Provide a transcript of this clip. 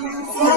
Sim.